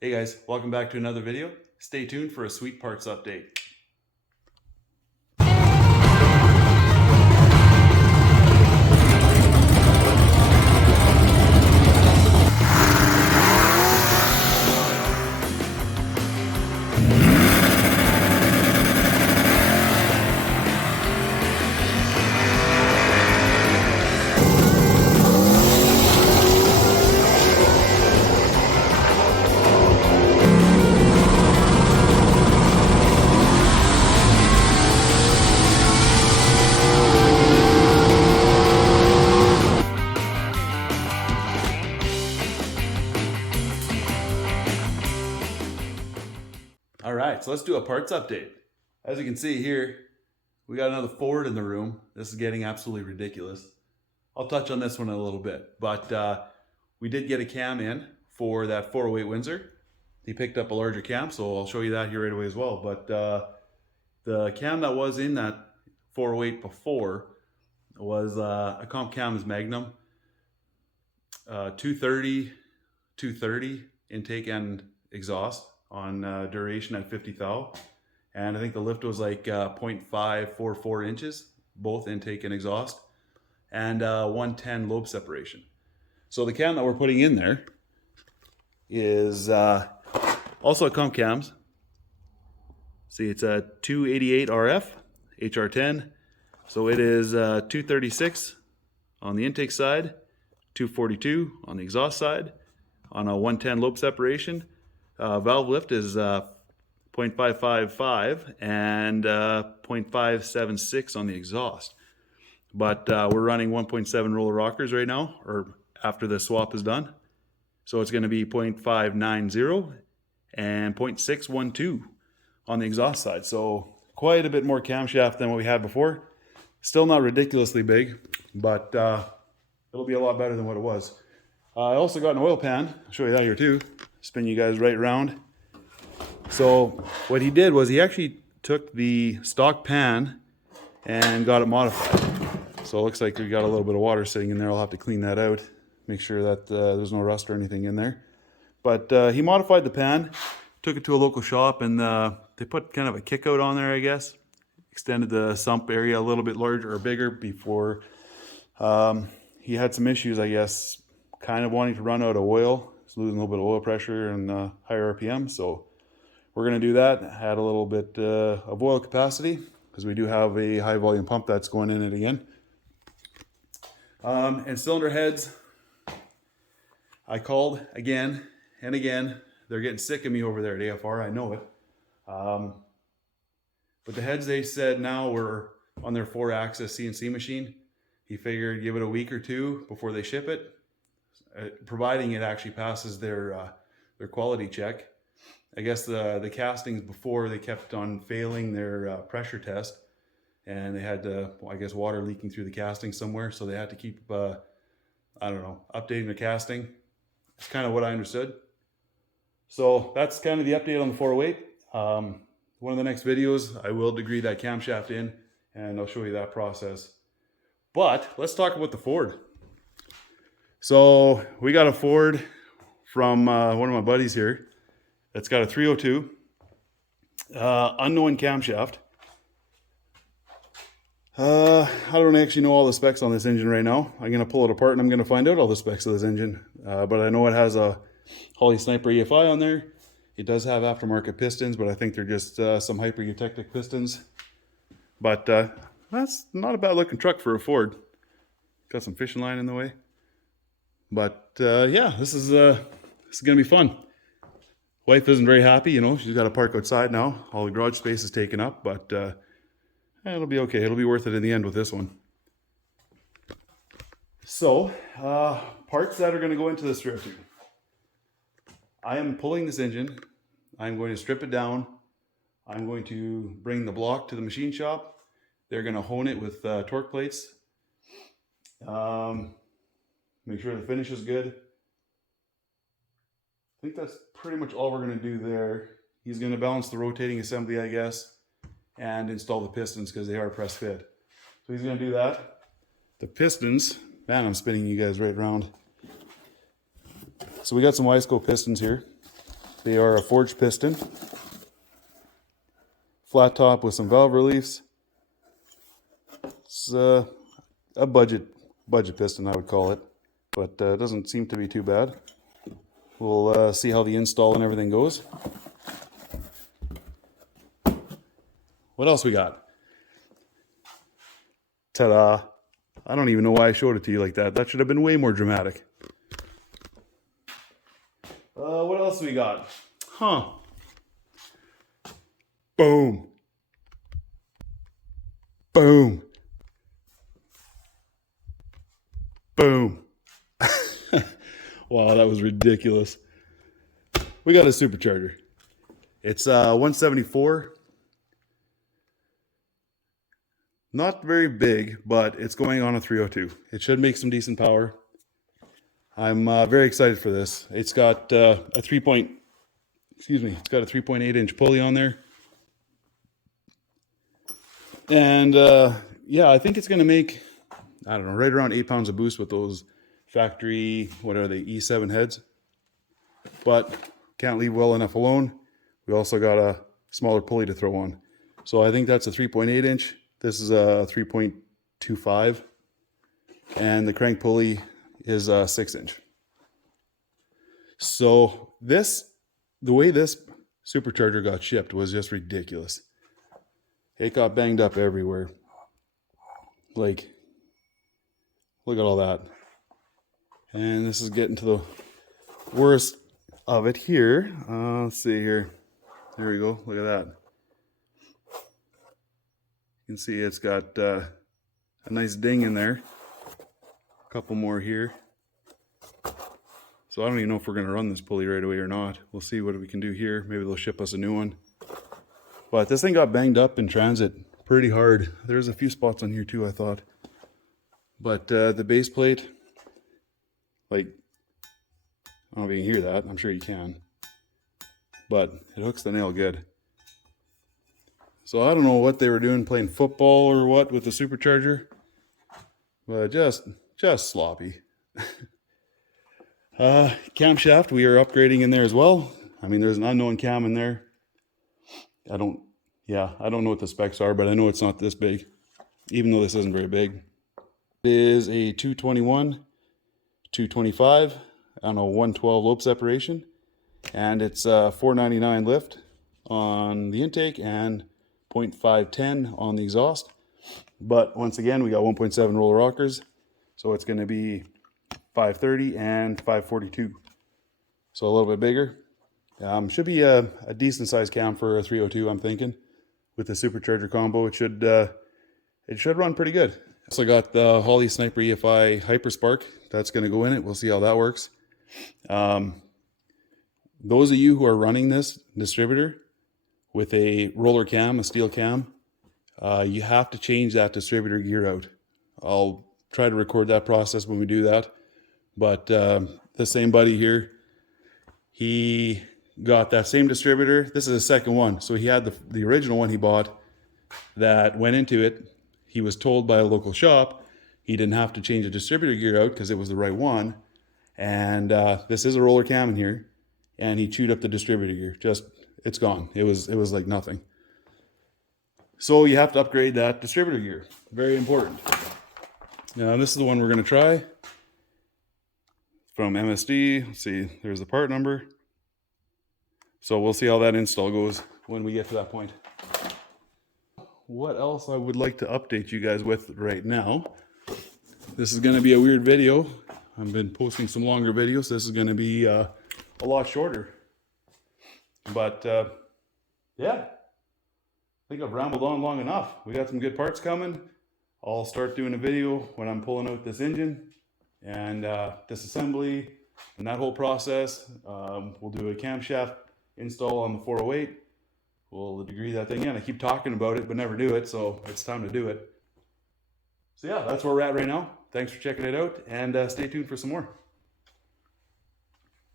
Hey guys, welcome back to another video. Stay tuned for a sweet parts update. All right, so let's do a parts update. As you can see here, we got another Ford in the room. This is getting absolutely ridiculous. I'll touch on this one in a little bit, but we did get a cam in for that 408 Windsor. He picked up a larger cam, so I'll show you that here right away as well. But the cam that was in that 408 before was a comp cam's Magnum 230 intake and exhaust on duration at 50 thou, and I think the lift was like 0.544 inches, both intake and exhaust, and 110 lobe separation. So the cam that we're putting in there is also a comp cams. See, it's a 288 RF HR10, so it is 236 on the intake side, 242 on the exhaust side, on a 110 lobe separation. Valve lift is 0.555 and 0.576 on the exhaust. But we're running 1.7 roller rockers right now, or after the swap is done. So it's going to be 0.590 and 0.612 on the exhaust side. So quite a bit more camshaft than what we had before. Still not ridiculously big, but it'll be a lot better than what it was. I also got an oil pan. I'll show you that here too. Spin you guys right around. So what he did was he actually took the stock pan and got it modified. So it looks like we got a little bit of water sitting in there. I'll have to clean that out, make sure that there's no rust or anything in there. But he modified the pan, took it to a local shop, and they put kind of a kick out on there, I guess. Extended the sump area a little bit larger or bigger before he had some issues, I guess, kind of wanting to run out of oil. He's losing a little bit of oil pressure and higher RPM. So we're going to do that, add a little bit of oil capacity, because we do have a high volume pump that's going in it again. And cylinder heads, I called again and again. They're getting sick of me over there at AFR, I know it. But the heads, they said now were on their 4-axis CNC machine. He figured give it a week or two before they ship it, providing it actually passes their quality check. I guess the castings before, they kept on failing their pressure test, and they had I guess water leaking through the casting somewhere, so they had to keep I don't know, updating the casting. It's kind of what I understood. So that's kind of the update on the 408. One of the next videos, I will degree that camshaft in, and I'll show you that process. But let's talk about the Ford. So we got a Ford from one of my buddies here. It's got a 302, unknown camshaft. I don't actually know all the specs on this engine right now. I'm going to pull it apart and I'm going to find out all the specs of this engine. But I know it has a Holley Sniper EFI on there. It does have aftermarket pistons, but I think they're just some Hyper Eutectic pistons. But that's not a bad looking truck for a Ford. Got some fishing line in the way. But yeah, this is going to be fun. Wife isn't very happy, you know, she's got to park outside now. All the garage space is taken up, but it'll be okay. It'll be worth it in the end with this one. So, parts that are going to go into this strip tube. I am pulling this engine. I'm going to strip it down. I'm going to bring the block to the machine shop. They're going to hone it with torque plates. Make sure the finish is good. I think that's pretty much all we're going to do there. He's going to balance the rotating assembly, I guess, and install the pistons because they are press fit. So he's going to do that. The pistons, man, I'm spinning you guys right around. So we got some Wiseco pistons here. They are a forged piston. Flat top with some valve reliefs. It's a budget piston, I would call it. But it doesn't seem to be too bad. We'll see how the install and everything goes. What else we got? Ta-da! I don't even know why I showed it to you like that. That should have been way more dramatic. What else we got? Boom. Boom. Boom. Wow, that was ridiculous. We got a supercharger. It's 174. Not very big, but it's going on a 302. It should make some decent power. I'm very excited for this. It's got a 3.8 inch pulley on there. And yeah, I think it's going to make, I don't know, right around 8 pounds of boost with those factory, what are they, E7 heads. But can't leave well enough alone. We also got a smaller pulley to throw on. So I think that's a 3.8 inch. This is a 3.25. And the crank pulley is a 6 inch. So the way this supercharger got shipped was just ridiculous. It got banged up everywhere. Like, look at all that. And this is getting to the worst of it here. Let's see here. There we go. Look at that. You can see it's got a nice ding in there. A couple more here. So I don't even know if we're going to run this pulley right away or not. We'll see what we can do here. Maybe they'll ship us a new one. But this thing got banged up in transit pretty hard. There's a few spots on here too, I thought. But the base plate, like, I don't know if you can hear that. I'm sure you can. But it hooks the nail good. So I don't know what they were doing, playing football or what with the supercharger. But just sloppy. Camshaft, we are upgrading in there as well. I mean, there's an unknown cam in there. I don't know what the specs are, but I know it's not this big, even though this isn't very big. It is a 221, 225, on a 112 lobe separation, and it's 499 lift on the intake and 0.510 on the exhaust. But once again, we got 1.7 roller rockers, so it's going to be 530 and 542, so a little bit bigger. Should be a decent size cam for a 302, I'm thinking. With the supercharger combo, it should run pretty good. So I got the Holley Sniper EFI Hyperspark. That's going to go in it. We'll see how that works. Those of you who are running this distributor with a roller cam, a steel cam, you have to change that distributor gear out. I'll try to record that process when we do that. But the same buddy here, he got that same distributor. This is the second one. So he had the original one he bought that went into it. He was told by a local shop he didn't have to change the distributor gear out because it was the right one. And this is a roller cam in here. And he chewed up the distributor gear. It's gone. It was like nothing. So you have to upgrade that distributor gear. Very important. Now this is the one we're going to try. From MSD. Let's see, there's the part number. So we'll see how that install goes when we get to that point. What else I would like to update you guys with right now. This is going to be a weird video. I've been posting some longer videos. This is going to be a lot shorter. But yeah, I think I've rambled on long enough. We got some good parts coming. I'll start doing a video when I'm pulling out this engine and disassembly and that whole process. We'll do a camshaft install on the 408. We'll degree that thing in. I keep talking about it but never do it, so it's time to do it. So yeah, that's where we're at right now. Thanks for checking it out, and stay tuned for some more.